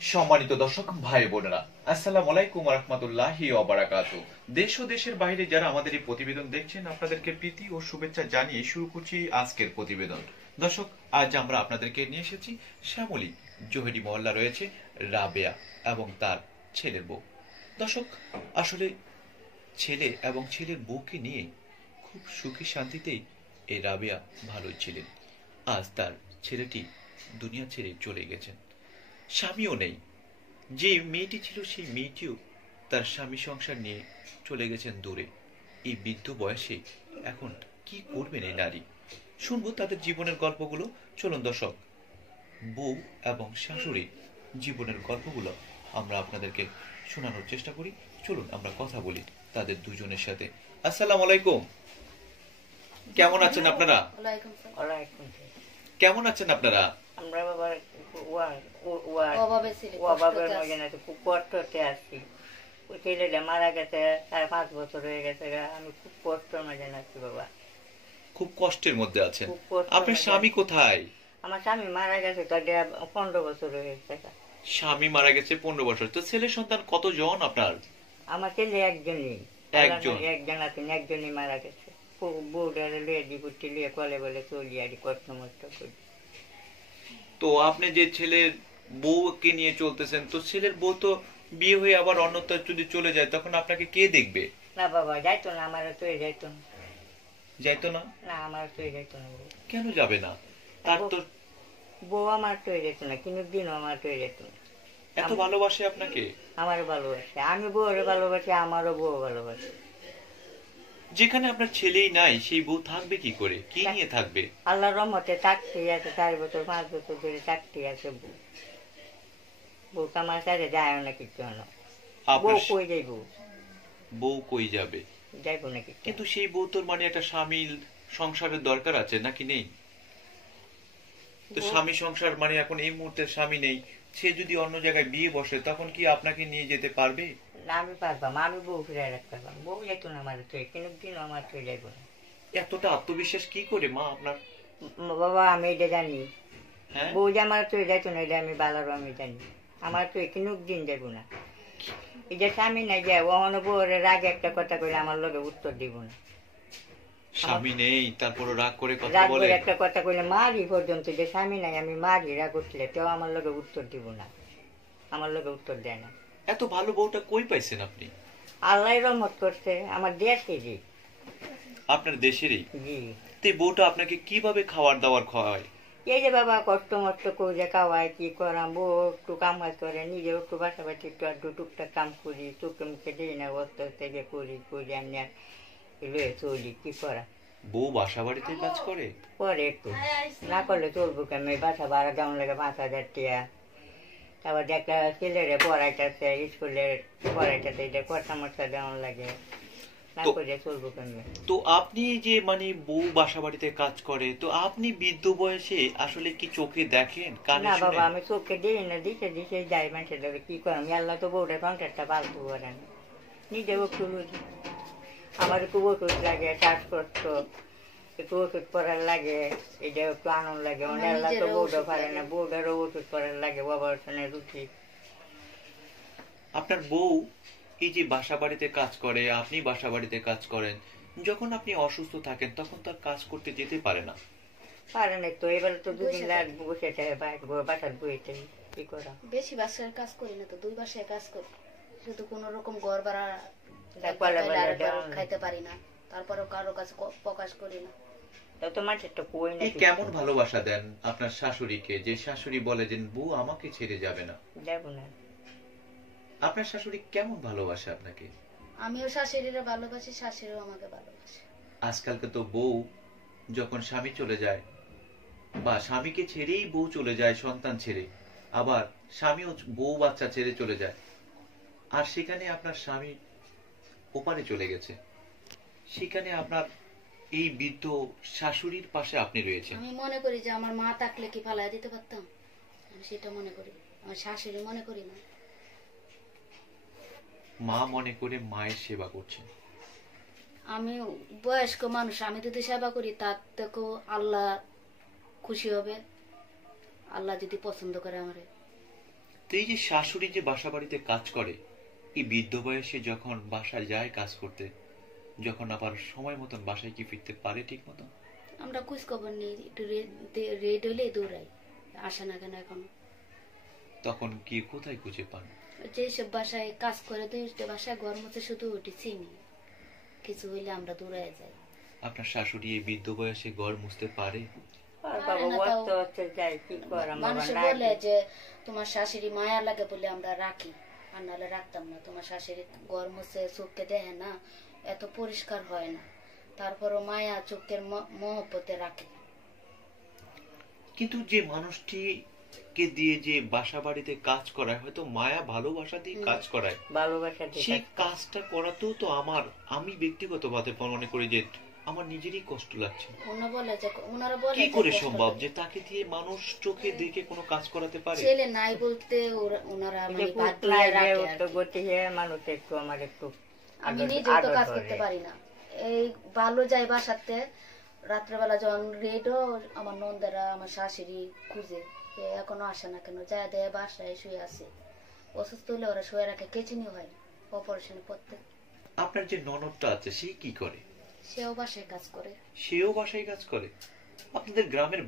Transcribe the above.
সম্মানিত দর্শক ভাই বোনেরা, আসসালামু আলাইকুম ওয়া রাহমাতুল্লাহি ওয়া বারাকাতুহু। দেশ ও দেশের বাইরে যারা আমাদের এই প্রতিবেদন দেখছেন, আপনাদেরকে প্রীতি ও শুভেচ্ছা জানিয়ে শুরু করছি আজকের প্রতিবেদন। দর্শক, আজ আমরা আপনাদেরকে নিয়ে এসেছি শ্যামলী জোহরি মহল্লা রয়েছে রাবেয়া এবং তার ছেলের বউ। দর্শক, আসলে ছেলে এবং ছেলের বউকে নিয়ে খুব সুখী শান্তিতেই এই রাবেয়া ভালোই ছিলেন। আজ তার ছেলেটি দুনিয়া ছেড়ে চলে গেছেন, স্বামীও নেই। যে মেয়েটি ছিল সেই মেয়েটিও তার স্বামী সংসার নিয়ে চলে গেছেন দূরে। এই বৃদ্ধ বয়সে এখন কি করবেন এই নারী? শুনবো তাদের জীবনের গল্পগুলো। চলুন দর্শক, বউ এবং শাশুড়ির জীবনের গল্পগুলো আমরা আপনাদেরকে শোনানোর চেষ্টা করি। চলুন আমরা কথা বলি তাদের দুজনের সাথে। আসসালামু আলাইকুম, কেমন আছেন আপনারা? কেমন আছেন আপনারা? আমরা বাবার অভাবের মধ্যে না, খুব কষ্টতে আছি। ওই ছেলেটা মারা গেছে, 4-5 বছর হয়ে গেছে। আমি খুব কষ্টের মাঝে আছি বাবা। খুব কষ্টের মধ্যে আছেন। খুব কষ্ট। আপনার স্বামী কোথায়? আমার স্বামী মারা গেছে, তার 15 বছর হয়ে গেছে। স্বামী মারা গেছে 15 বছর। তো ছেলে সন্তান কতজন আপনার? আমার ছেলে একজনই। একজন আছেন, একজনই মারা গেছে। বউডারে লিয়ে দিপুটি লিয়ে কলে বলে চলি আর কষ্ট মষ্ট করি। তো আপনি যে ছেলের বউকে নিয়ে চলতেছেন, তো ছেলের বউ তো বিয়ে হয়ে আবার অন্যত্র যদি চলে যায়, তখন আপনাকে কে দেখবে? না বাবা, যাইতো না, আমার তো যাইতো না। যাইতো না? না, আমার তো যাইতো না। কেন যাবে না? তার তো বউ আমার তো যেত না, কিন্তু দিনও আমার তো যেত না। এত ভালোবাসে আপনাকে? আমারও ভালোবাসে, আমি বউরে ভালোবাসি, আমারও বউ ভালোবাসে। যেখানে আপনার ছেলেই নাই, সেই বউ থাকবে কি করে? কি নিয়ে থাকবে? আল্লাহর রহমতে চাকরি আছে, 4-5 বছর ধরে চাকরি আছে। বউ তো আমার সাথে যায় না কিছু না। বউ কই যাইব? বউ কই যাবে? যাইব না কিছু। কিন্তু সেই বউ তোর মানে একটা স্বামী সংসারের দরকার আছে নাকি নেই? তো স্বামী সংসার মানে এখন এই মুহূর্তে স্বামী নেই, সে যদি অন্য জায়গায় বিয়ে বসে, তখন কি আপনাকে নিয়ে যেতে পারবে? না, আমি পারবাম, আমি বউ ফিরে রাখতে পারবাম। বউ যেত না আমার তো, কিন্তু দিন আমার তো যাইব না। এতটা আত্মবিশ্বাস কি করে মা আপনার? বাবা, আমি এটা জানি। হ্যাঁ, বউ যে আমার তো যাইতো না, এটা আমি ভালো আমি জানি। আমার তো কিন্তু দিন যাইব না। এই যে স্বামী নাই যায়, ওখানে বউরে রাগে একটা কথা কইলে আমার লগে উত্তর দিব না। স্বামী নেই তারপর রাগ করে কথা রাগ বলে? করে একটা কথা কইলে মারি পর্যন্ত, যে স্বামী নাই আমি মারি রাগ উঠলে, তেও আমার লগে উত্তর দিব না, আমার লগে উত্তর দেয় না। এত ভালো বউটা কই পাইছেন আপনি? আল্লাহ রহমত করছে, আমার দেশেরই। আপনার দেশেরই? জি। তো বউটা আপনাকে কিভাবে খাবার দাবার খাওয়ায়? এই যে বাবা, কষ্ট মষ্ট করে খাওয়ায়, কি করাম। বউ একটু কাম কাজ করে, নিজেও একটু বাসাবাসি একটু আধটু টুকটাক কাম করি, চোখে মুখে দিই না, বস্তা থেকে করি আনিয়া লয়ে চলি, কি করা। বউ বাসা বাড়িতে কাজ করে? পরে একটু না করলে চলবো কেন? বাসা ভাড়া দেওয়ান লাগে 5,000 টাকা। তারপর একটা ছেলেরে পড়াইতেছে, স্কুলের পড়াইতেছে, এটা খরচা মরচা দেওয়ান লাগে, না করে চলবো কেন? তো আপনি যে মানে বউ বাসা বাড়িতে কাজ করে, তো আপনি বৃদ্ধ বয়সে আসলে কি চোখে দেখেন, কানে না বাবা, শুনেন? আমি চোখে দিই না, দিছে যাই মানুষের ধরে, কি করাম। আল্লাহ তো বউটা সংসারটা পালতু করে না, নিজেও একটু বুঝি। আমার একটু ওষুধ লাগে, শ্বাসকষ্ট, একটু ওষুধ করার লাগে, এটা একটু আনন্দ লাগে। মানে আল্লাহ তো বউটা পারে না, বউটারও ওষুধ করার লাগে, বাবার সঙ্গে রুচি। আপনার বউ এই যে বাসা বাড়িতে কাজ করে, আপনি বাসা বাড়িতে কাজ করেন, যখন আপনি অসুস্থ থাকেন তখন তার কাজ করতে যেতে পারে না? পারে না তো, এবার তো 2 দিন লাগবে বসে বাসার বইতে, কি করা। বেশি বাসায় কাজ করি না তো, 2 বাসায় কাজ করি, শুধু কোন রকম ঘর ভাড়া খাইতে পারি না, তারপরেও কারো কাছে প্রকাশ করি না। কেমন ভালোবাসা দেন আপনার শাশুড়িকে, যে শাশুড়ি বলে যে বউ আমাকে ছেড়ে যাবে না? যাবো না। আপনার শাশুড়ি কেমন ভালোবাসে আপনাকে? আমিও শাশুড়িরা ভালোবাসি, শাশুড়িও আমাকে ভালোবাসে। আজকালকে তো বউ যখন স্বামী চলে যায়, বা স্বামীকে ছেড়েই বউ চলে যায় সন্তান ছেড়ে, আবার স্বামীও বউ বাচ্চা ছেড়ে চলে যায়, আর সেখানে আপনার স্বামী ওপারে চলে গেছে, সেখানে আপনার এই বৃদ্ধ শাশুড়ির পাশে আপনি রয়েছেন। আমি মনে করি যে আমার মা থাকলে কি ফালাই দিতে পারতাম, আমি সেটা মনে করি। আমার শাশুড়ি মনে করি না। মা মনে করে মায়ের সেবা করছেন। আমি বয়স্ক মানুষ, আমি যদি সেবা করি তার থেকেও আল্লাহ খুশি হবে, আল্লাহ যদি পছন্দ করে আমারে। তো এই যে শাশুড়ি যে বাসা বাড়িতে কাজ করে, এই বৃদ্ধ বয়সে যখন বাসায় যায় কাজ করতে, যখন আবার সময় মতন বাসায় কি ফিরতে পারে ঠিক মতন? আমরা খোঁজ খবর নিই, একটু রেড হইলে দৌড়াই, আসে না কেন এখনো। তখন কি কোথায় খুঁজে পান? যেসব বাসায় কাজ করে দুইটা বাসায় ঘর মধ্যে শুধু ওটি চিনি, কিছু হইলে আমরা দৌড়ায় যাই। আপনার শাশুড়ি এই বৃদ্ধ বয়সে ঘর মুছতে পারে? আর বাবা বলতে হচ্ছে যাই কি করাম, মানুষে বলে যে তোমার শাশুড়ি মায়া লাগে বলে আমরা রাখি, আর নাহলে রাখতাম না। তোমার শাশুড়ি ঘর মুছে চোখকে দেখে না, এত পরিষ্কার হয় না, তারপরও মায়া চোখের মহব্বতে রাখে। কিন্তু যে মানুষটি কে দিয়ে যে বাসা বাড়িতে কাজ করায়, হয়তো মায়া ভালোবাসা দিয়ে কাজ করায়, ভালোবাসা সেই কাজটা করাতেও তো আমি ব্যক্তিগতভাবে মনে করি যে আমার নিজেরই কষ্ট লাগছে। ওনারা বলে কি করে সম্ভব যে তাকে দিয়ে মানুষ চোখে দেখে কোনো কাজ করাতে পারে? ছেলে নাই বলতে ওনারা মানে বাদ দিয়ে রাখে। মানুষ একটু আমার একটু, আমি নিজে তো কাজ করতে পারি না, এই ভালো যাই বাসাতে, রাত্রেবেলা যখন রেডও আমার নন্দারা আমার শাশুড়ি খুঁজে এখনো আসে না কেন, যা দেয় বাসায় শুয়ে আছে, অসুস্থ হলে ওরা শুয়ে রাখে, কেচিনি হয় অপারেশন করতে। আপনার যে ননদটা আছে সে কি করে? সেও বাসায় কাজ করে। সেও বাসায় কাজ করে? আপনাদের গ্রামের